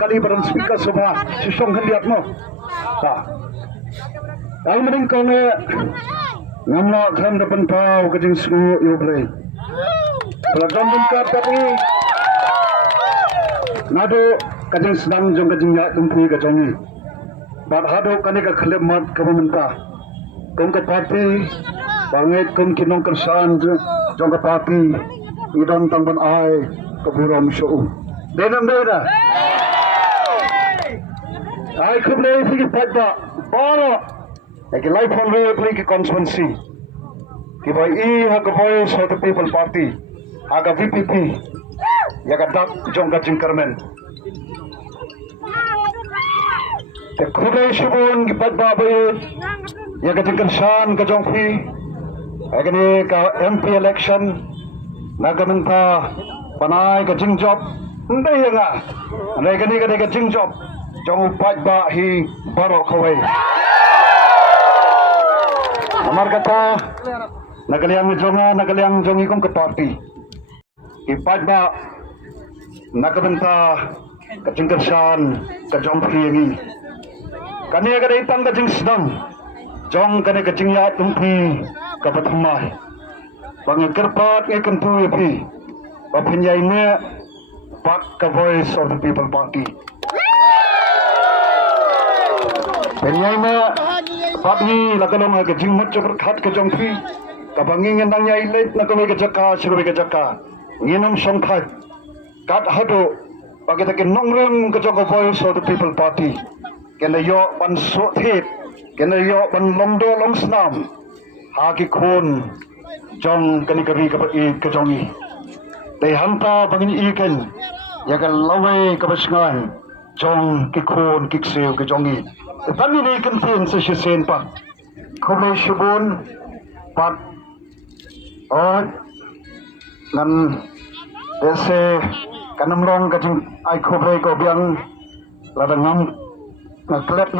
kali baran speaker subha sisong hendiat mo ta ai mending kau ne ngamla khan depan pau kajing sku yo play pelagam bungka tapi nado kajing sedang jong kajing ya tumpi kajongi bat hado kanika khleb mat kabamenta kong ka party banget kong kinong kersan jong ka party idon tangban ai kaburam show denam dena ai kuble sigi padda bolo like life on way play ki constituency ki boy e ha ka voice of the people party aga VPP ya ka dak jong ka jingkarmen te kuble shibun ki padda boy ya ka jingkarsan ka jong phi agane ka MP election nagamenta panai ka jing job ndai nga ndai ka jing job jong upat ba hi baro khawai amar kata nagaliang jongi kong ka party ipat ba nagamenta ka jing kersan ka jong phi kani ka itang ka jing sedang jong kani ka jing ya tumpi ka pathamai pangkerpat ngekan tu yapi Papinyai ne pak ka voice of the people party. Penyai ne pak ni lakalong ka jingmat jabr khat ka jongpi ka banging nang nyai leit na ka jaka shuru ka jaka nginam songkhat kat hado pagita ke nongrem ka jaka voice of the people party kena yo ban so thit kena yo ban lomdo longsnam ha ki khon jong kani kabi ka ka jongi they hanta bangin ikan ya kan lawe kabasngan jong kikon kikseu ke jongi tani ni kan tin se sen pa khome shibun pat or nan ese kanamrong ka jing ai khobre ko biang ladangam na klep